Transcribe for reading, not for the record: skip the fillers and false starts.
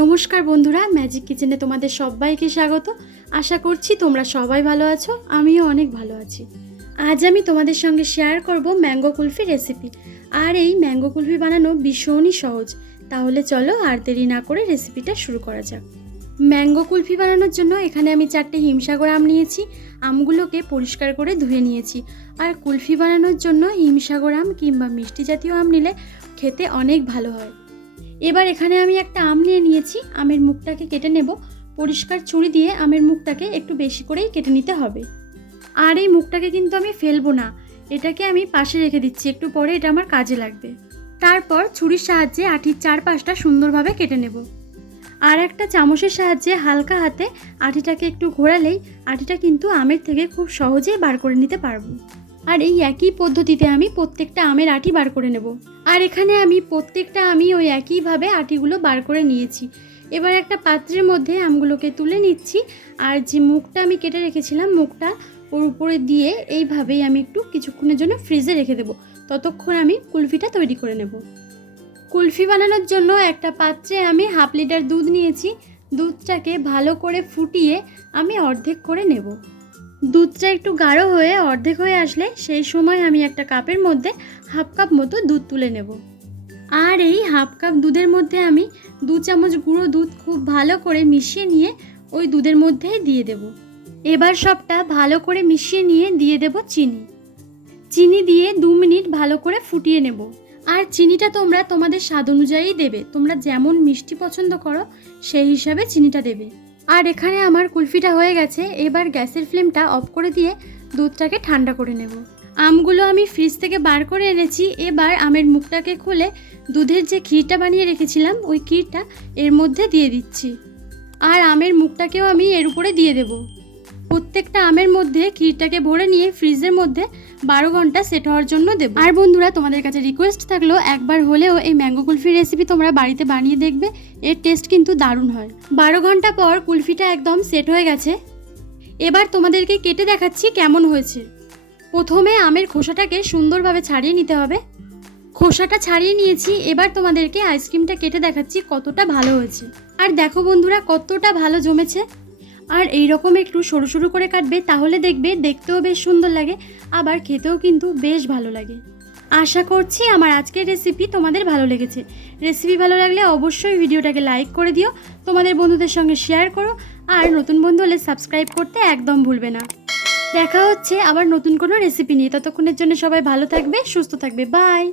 নমস্কার বন্ধুরা, ম্যাজিক কিচেনে তোমাদের সবাইকে স্বাগত। আশা করছি তোমরা সবাই ভালো আছো, আমিও অনেক ভালো আছি। আজ আমি তোমাদের সঙ্গে শেয়ার করব ম্যাঙ্গো কুলফি রেসিপি। আর এই ম্যাঙ্গো কুলফি বানানো ভীষণই সহজ। তাহলে চলো আর দেরি না করে রেসিপিটা শুরু করা যাক। ম্যাঙ্গো কুলফি বানানোর জন্য এখানে আমি 4টে হিমসাগর আম নিয়েছি। আমগুলোকে পরিষ্কার করে ধুয়ে নিয়েছি। আর কুলফি বানানোর জন্য হিমসাগর আম কিংবা মিষ্টি জাতীয় আম নিলে খেতে অনেক ভালো হয়। এবার এখানে আমি একটা আম নিয়ে নিয়েছি। আমের মুখটাকে কেটে নেব। পরিষ্কার ছুরি দিয়ে আমের মুখটাকে একটু বেশি করেই কেটে নিতে হবে। আর এই মুখটাকে কিন্তু আমি ফেলবো না, এটাকে আমি পাশে রেখে দিচ্ছি, একটু পরে এটা আমার কাজে লাগবে। তারপর ছুরির সাহায্যে আটির চারপাশটা সুন্দরভাবে কেটে নেব। আর একটা চামচের সাহায্যে হালকা হাতে আটিটাকে একটু ঘোরালেই আটিটা কিন্তু আমের থেকে খুব সহজেই বার করে নিতে পারবো। আর এই একই পদ্ধতিতে আমি প্রত্যেকটা আমের আটি বার করে নেব। আর এখানে আমি প্রত্যেকটা আমি ওই একইভাবে আটিগুলো বার করে নিয়েছি। এবার একটা পাত্রের মধ্যে আমগুলোকে তুলে নিচ্ছি। আর যে মুখটা আমি কেটে রেখেছিলাম, মুখটা ওর উপরে দিয়ে এইভাবেই আমি একটু কিছুক্ষণের জন্য ফ্রিজে রেখে দেবো। ততক্ষণ আমি কুলফিটা তৈরি করে নেব। কুলফি বানানোর জন্য একটা পাত্রে আমি 1/2 লিটার দুধ নিয়েছি। দুধটাকে ভালো করে ফুটিয়ে আমি অর্ধেক করে নেব। দুধটা একটু গাঢ় হয়ে অর্ধেক হয়ে আসলে সেই সময় আমি একটা কাপের মধ্যে 1/2 কাপ মতো দুধ তুলে নেব। আর এই 1/2 কাপ দুধের মধ্যে আমি 2 চামচ গুঁড়ো দুধ খুব ভালো করে মিশিয়ে নিয়ে ওই দুধের মধ্যেই দিয়ে দেব। এবার সবটা ভালো করে মিশিয়ে নিয়ে দিয়ে দেব চিনি। চিনি দিয়ে 2 মিনিট ভালো করে ফুটিয়ে নেব। আর চিনিটা তোমরা তোমাদের স্বাদ অনুযায়ী দেবে, তোমরা যেমন মিষ্টি পছন্দ করো সেই হিসাবে চিনিটা দেবে। আর এখানে আমার কুলফিটা হয়ে গেছে। এবার গ্যাসের ফ্লেমটা অফ করে দিয়ে দুধটাকে ঠান্ডা করে নেব। আমগুলো আমি ফ্রিজ থেকে বার করে এনেছি। এবার আমের মুখটাকে খুলে দুধের যে ক্ষীরটা বানিয়ে রেখেছিলাম ওই ক্ষীরটা এর মধ্যে দিয়ে দিচ্ছি। আর আমের মুখটাকেও আমি এর উপরে দিয়ে দেব। প্রত্যেকটা আমের মধ্যে ক্ষীরটাকে ভরে নিয়ে ফ্রিজের মধ্যে 12 ঘন্টা সেট হওয়ার জন্য দেব। আর বন্ধুরা, তোমাদের কাছে রিকোয়েস্ট থাকলো একবার হলেও এই ম্যাঙ্গো কুলফি রেসিপি তোমরা বাড়িতে বানিয়ে দেখবে, এর টেস্ট কিন্তু দারুণ হয়। 12 ঘন্টা পর কুলফিটা একদম সেট হয়ে গেছে। এবার তোমাদেরকে কেটে দেখাচ্ছি কেমন হয়েছে। প্রথমে আমের খোসাটাকে সুন্দরভাবে ছাড়িয়ে নিতে হবে। খোসাটা ছাড়িয়ে নিয়েছি। এবার তোমাদেরকে আইসক্রিমটা কেটে দেখাচ্ছি কতটা ভালো হয়েছে। আর দেখো বন্ধুরা, কতটা ভালো জমেছে। আর এই রকম একটু সরু সরু করে কাটবে, তাহলে দেখবে দেখতেও বেশ সুন্দর লাগে, আবার খেতেও কিন্তু বেশ ভালো লাগে। আশা করছি আমার আজকের রেসিপি তোমাদের ভালো লেগেছে। রেসিপি ভালো লাগলে অবশ্যই ভিডিওটাকে লাইক করে দিও, তোমাদের বন্ধুদের সঙ্গে শেয়ার করো। আর নতুন বন্ধু হলে সাবস্ক্রাইব করতে একদম ভুলবে না। দেখা হচ্ছে আবার নতুন কোনো রেসিপি নিয়ে। ততক্ষণের জন্য সবাই ভালো থাকবে, সুস্থ থাকবে। বাই।